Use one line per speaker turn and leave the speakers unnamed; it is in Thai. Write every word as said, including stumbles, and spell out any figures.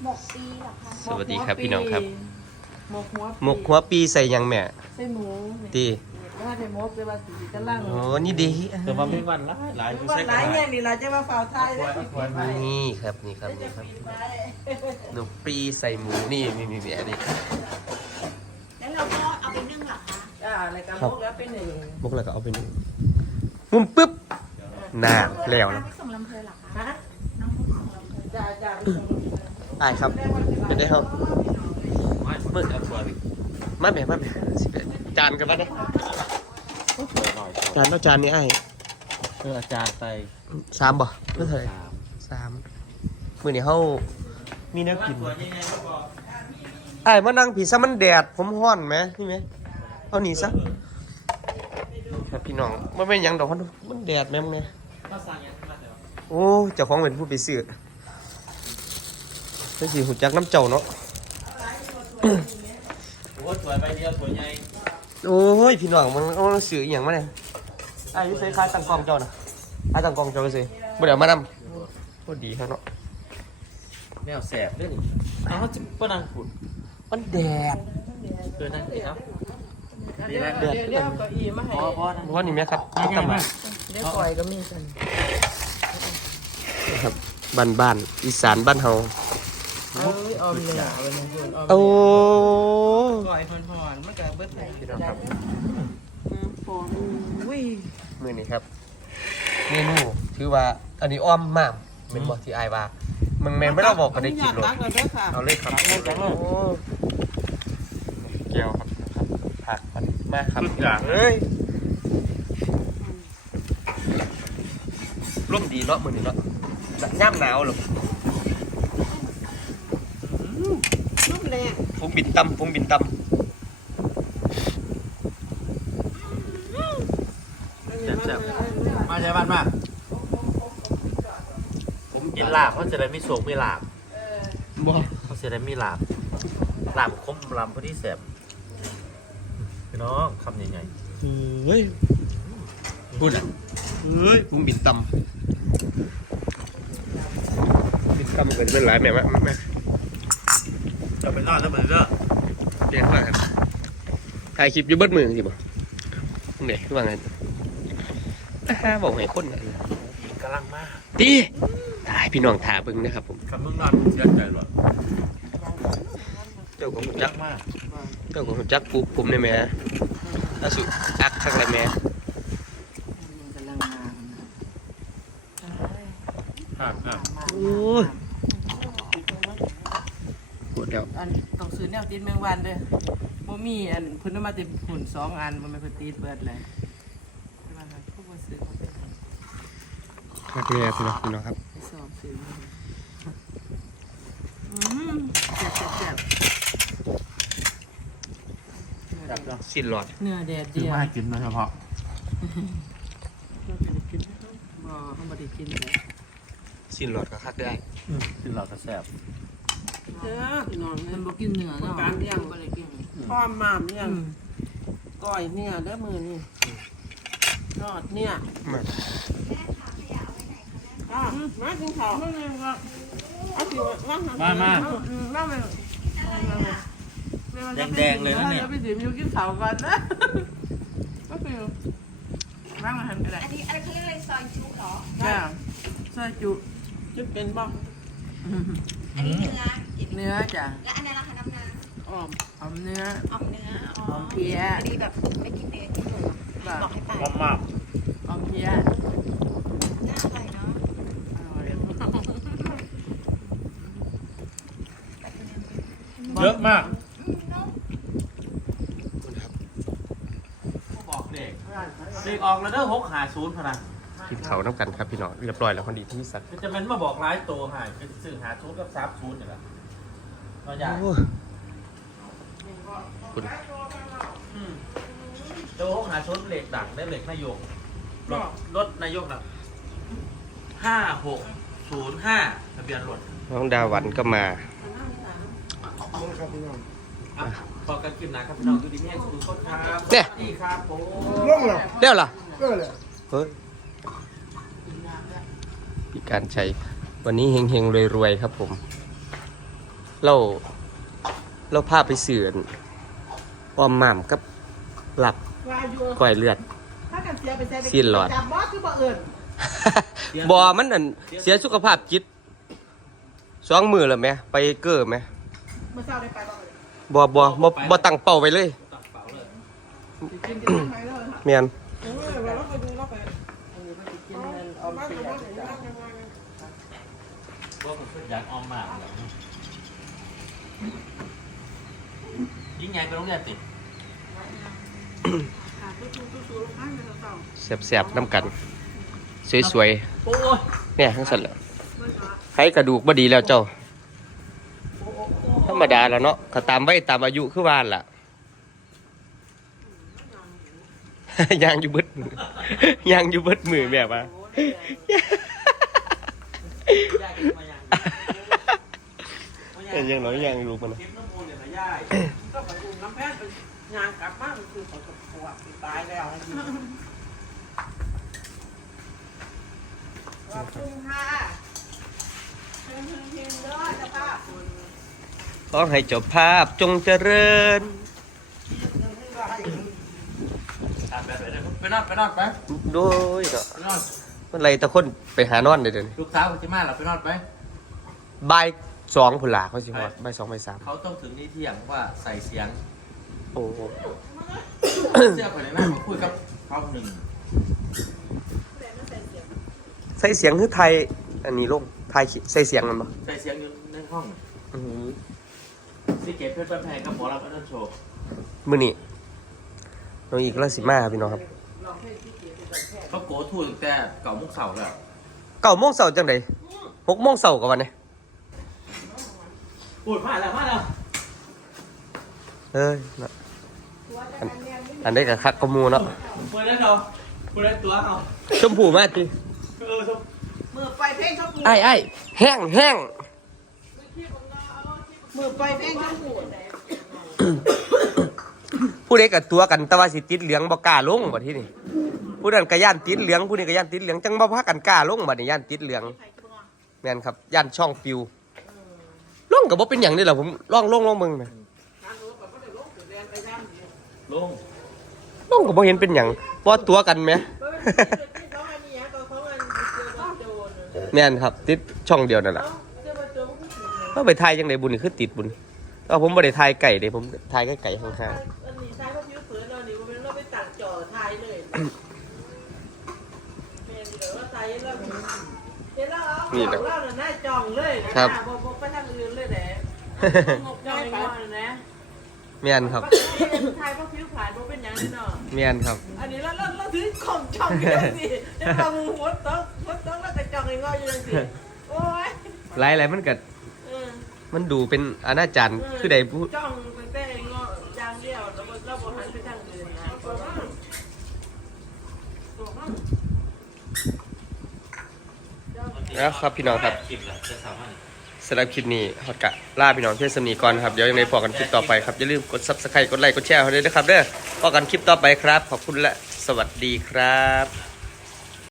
หมกปีเหรอคะ
สวัสดีครับพี่น้องครับ
หมกหัว
หมกหัวปีใส่ยังแม่
ใส่หมู
ตี
ถ้าได้หมกจะว่าสีกระลัง
โอ้นี่ดี
แต่ว่าไม่วันละหลาย
ว่าหลายอย่างนี่ล่ะจะว่าฝ่าไทยได้
นี่ครับนี่ครับนี่ครับหนูปีใส่หมูนี่นี่นี่นี่อันนี้
แล้วเราก็เอาไปนึ่งเหรอคะ
อ่าอะไรกันหมกแล้วเป็นหนึ่ง
มกแล้วก็เอาไปนึ่งมุมปึ๊บหน้าแล้วนะ
ไปส่งลำเพลินเหรอคะ
ฮะ
น้องมุกส่งลำเพลิน
จ้าจ้า
ได้ครับเป็นได้ครับ
ไม่เมื่อจะสวย
มาแม่มาแม่สิเป็นจานกันมาได้
สวยหน่อย
จานแล้วจานนี้ไอ้
เอออาจารย์ไป
สามบ่เพื่อเท่าไหร่
สาม
สามมื้อนี้เฮามีแนวกิน
สวยยังไงก็บอก
ไอ้มานั่งผีซะมันแดดผมร้อนไหมนี่ไหมเอาหนีซะครับพี่น้องมันเป็นหยังดอกมันมันแดดแม่มไง
ก็สั่งยังมาเดี๋ยว
โอ้เจ้าของเป็นผู้ไปซื้อเจ้าสีหูจักน้ำเจ้าเนาะ
โอ้สวยใบเดียวสวยใหญ่
โอ้ยพี่น้องมันเอาซื้ออหย่างมาเนี่ยไอ้ที่ซื้อค่าตังกองเจ้านะค่าตังกองเจ้าไปซื้อบ่เดี๋ยวมานำก็ดีครับเนาะ
แนวแสบด้วยนี่เอาจะป้านังขุด
มันแดด
เกินนั่งดีครับดี
เดี๋ยว
แล้ว
เดี๋ยวเดี๋ยวก็อีมา
พ
ให้
อพอนะ
ว่านี่ไหมครับนี่ตำมา
เดี๋ยวปล่อยก็มีกัน
ครับบ้านบ้านอีสานบ้านเฮา
เอ้ยออมเหนือวันนี้คุณออม
โอ้
ปล่อยหอนๆมันก็เบิดเลย
พี่น้องครับ
ฟองอุ้ย
มื้อนี้ครับเมนูถือว่าอันนี้อ้อมมากเป็นบอกที่อายว่ามึงแม่นไม่ต้องบอกก็ได้กินหรอก
ตักเลยเด้อค่ะ
เอาเลยครับโอ้เกี๊ยวครับผักมันมาครับเฮ้ยร่มดีเนาะมื้อนี้เนาะย่ำหนาวหรอ
นุ่มแรง
ผมบินตำผมบินต
แซ่บๆมาใจบ้านมากผมกินลาบเขาจะได้ไม่โศกไม่ลาบ
ำบ่
เขาจะได้ไม่ลาบลาบคมลำพอดีแสบพี่น้องคำยังไง
เฮ้ยพูดอ่ะเฮ้ยผมบินตำบินตำเกินเป็นหลายแม่แม่แม่
จะไปนอนแล้วเหมือนเด้อ
เรียกว่าครับถ่ายคลิปอยู่เบิดมือสิบ่เด็กว่าไงฮ่าบอกให้คนน่ะ
กำลังมาก
ตีถ่ายพี่น้องถ่าเบิ่งนะครับผม
คำมึงนอนมึงเสียใจหรอ
เจ้าของ
กำ
จั
ลั
ก
งมาก
เจ้าของจักปุ๊บผมได้ไหมล่าสุดอักข้างไรแม่
กำลังมา
ครับครับ
โอ้ยปวดแล้ว
อันต้องซื้อแนวตีนแมงวันเด้อบ่มีอันเพิ่นเอามาเต็มหุ่นสองอันบ่แม่นเพิ่นตีดเบิดเลยใช่ป่ะครับพวกบ่ซื้อ
นักเรียนพี่น้องพี่น้องครับ
สอบซื้ออืมแซ่บ
จับเนาะ
สิ้นหลอด
ๆเนื้อแดด
ซื้
เดี
อ
ยว
มาให้กินโดยเฉพาะ
เราจะได้กินบ่เฮาบ่ได้กินเลย
สิ้นหลอดก็คักได้
กินหลอดกระแสบ
เด้อพี่น้องมันบ่กินเนื้อเนาะการเลี้ยงบ่ได้กินพร้อมมามเลี้ยงก้อยเนื้อเด้อมื้อนี้ทอดเนื้อ
มา
อ่ะมากินข้าวมื้อนี้ก็เอาสิว่า
มามา
มามา
แดงๆเลยนะเนี่ย
ไปสิมิวกินข้าวก่อนนะก็คือว่างมาหันก็ได้
อันนี้อะไรเขาเรียกอะไรซอยชุเหรอ
จ้าซอยจุจุเป็นบ่
อันนี้เนื้อ
เนื้อจ้ะ
และอันนี้ราคาน้ำเนื้อ
อ้อมหอมเนื้อ
ออมเนื้ออ๋อ
ออมเพี้ย
พอดีแบบไม่กินเนื้อที่หมู
แบบ
บอกให้ไป
พร้อมมาก
หอมเพี้ย
น่าอร่อยเนาะ
อร่อย
เยอะมาก
อืมเนาะ
บอกเด็กเด็กออกแล้วเด้อหกหาศูนย์พนัน
กินเขาน้ำกันครับพี่น้องเรียบร้อยแล้วคนดีที่สัตว์
จะเป็นมาบอกร้ายโตหายเป็นสื่อหาศูนย์กับสามศูนย์อย่างละเราอยาก
โอ้คุณ
โตหกหาศูนย์เหล็กดักได้เหล็กนายกรถรถนายกนะห้าหกศูนย์ห้าทะเบียนรถ
น้องดาวันก็มา
อ่ะพอกันกินนะครับพี่น้องดูดีแม่ดูต้นครับ
เนี่ย
นี่ครับผม
ล่วงเหรอ
เดี๋ยวล่ะ
เออเลย
เฮ้ยพี่การใช้วันนี้เฮงเฮงรวยรวยๆครับผมเราเราพาไปเสือนออมหม่ำกับหลับ
ว่าอยู่
ก้อยเลือด
ถ้ากันเสียไปใส่ไป
สิ้นหลอด
จับบอสคือบ่เอิญ
บอมันอันเสียสุขภาพจิตสองมือแล้วไหมไปเก้อไหม
เมื่อเช้าได้ไปบ่เอิญ
บอบอบอบอตั้งเป้าไว้เลย
ตักเปล่าเลย
สิกินกินทำไมเลยค่ะ
เมียน
เออเวลาเราไปดูเราไปอันนี้มันสิกินเงินเอาไปเสียไปจ้ะ
พวกผมอยากออมมากเลยยิ่งใหญ่ไปโรงเรียนติด
ขาตู้ตู้ตู้ตู้ลงมาเงินเต่า
แสบๆน้ำกัน สวย
โอ้ย
ๆเนี่ยทั้งสัตว์แหละให้กระดูกบ่ดีแล้วเจ้า ธรรมดาแล้วเนาะก็ตามไว้ตามอายุคือว่านล่ะ ยางอยู่เบิดมือยางอยู่เบิดมือแบบว่า
ย่ากินมาอย่าง
เป็นยังน้อยยางรู้มัน
คลิปน้ำมูลเนี่ยนะย่า
ก็ไปดูน้ำแพทย์เป็นงานกลับบ้านมันคือเขาจะปวดตายแล้วขอบคุณค่ะเพิ่มเพิ่มเพิ่มเด้อจ้าป้า
ขอให้เจ้าภาพจงเจริญ
ตามแบบไปเลยไปนอนไปนอนไป
โดยเนาะ
ไปนอน
มันไรตะคนไปหานอนเลยเดี๋ยวนี้
ลูกสาวคุณจิมาเราไปนอนไป
บ่ายสองผุนหลาเขาสิฮอดบ่ายสองบ่ายสาม
เขาต้องถึงนี่เที่ยงว่าใส่เสียง
โอ้โห
เสื้อไปในหน้ามาคุยกับเขาหนึ่ง
ใส่เสียงคือไทยอันนี้ลงไทยใส่เสียงมันบ่
ใส่เสียงอยู่ในห้อง
อื้อหือ
ซีเกตเพชรบ้านแพงกับหมอลำอันนั้นโชว์
มื้อนี้น้องอีกแล้วสิมาครับพี่น้องครับ
เขาโกทูตั้งแต่เก่ามุกเสาแล้ว
เก้าโมงเช้าจังได๋หกโมงเช้าก็วันนี้
พูดมาแล้วมาแล้ว
เอ้ยเนาะอันอันนี้ก็คักกว่าหมู่เนาะ
พูดได้เราพูดได้ตัวเอา
ชมพู่มาติ
เออชม
มือไปเพ่งชอบปู
ไอ้ไอ้แห้งแห้ง
มือไปเพ่งชอบปู
ผู้ใดก็ตัวกันแต่ว่าสิติดเหลืองบ่กล้าลงบัดทีนี้ผู้นั้นก็ย่านติดเหลืองผู้นี้ก็ย่านติดเหลืองจังบ่พากันกล้าลงบัดนี้ย่านติดเหลืองแม่นครับย่านช่องปิวลงก็บ่เป็นหยังนี่ล่ะผมลองลงลงมึงน่ะ
ลง
ลงก็บ่เห็นเป็นหยังบ่ตัวกันแหม แม่นครับติดช่องเดียวนั่นแหละก็ไปถ่ายจังไดบุญนี่คือติดบุญเอาผมบ่ได้ถ่ายไก่เด้ผมถ่ายไก่ๆข้าง
อันนี้ใช้พวกยิ้วเสือเรานี่มันเราไปตัดจ่อทายเลยเป็นเดี๋ยวว่าทายแล้วเดี๋ยวเราเอาของเราหน้าจองเลยนะบอกไปทางอื่นเลยแหละงบจ่อยก่อนนะ
ๆแม่นครับ
ทายพวกยิ้วผ่านพวกเป็นยังนี่เนาะ
แม่นครับ
อันนี้เราเราเราถือของจ่องเดียวสิจะทำหัวต้องหัวต้องแล้วก็จ่องงออยู่นั่นสิโอ้ย
หลายๆมันก็
เออ
มันดูเป็นอนาจารคือใดผู้
จ้องตั้งแต่งอยางเดียวแล้วก็เราบหันไปทางอื่นนะบอกว่าบอกว่า
แล้วครับพี่น้องครับ
คลิปแหละจะสามารถ
สำหรับคลิปนี้ฮอดกะล่าพี่น้องเพื่อนสำนีก่อนครับเดี๋ยวยังไงพอกันคลิปต่อไปครับอย่าลืมกด ซับสไครบ์ กดไลค์กดแชร์ให้ด้วยนะครับเด้อพอกันคลิปต่อไปครับขอบคุณและสวัสดีครับ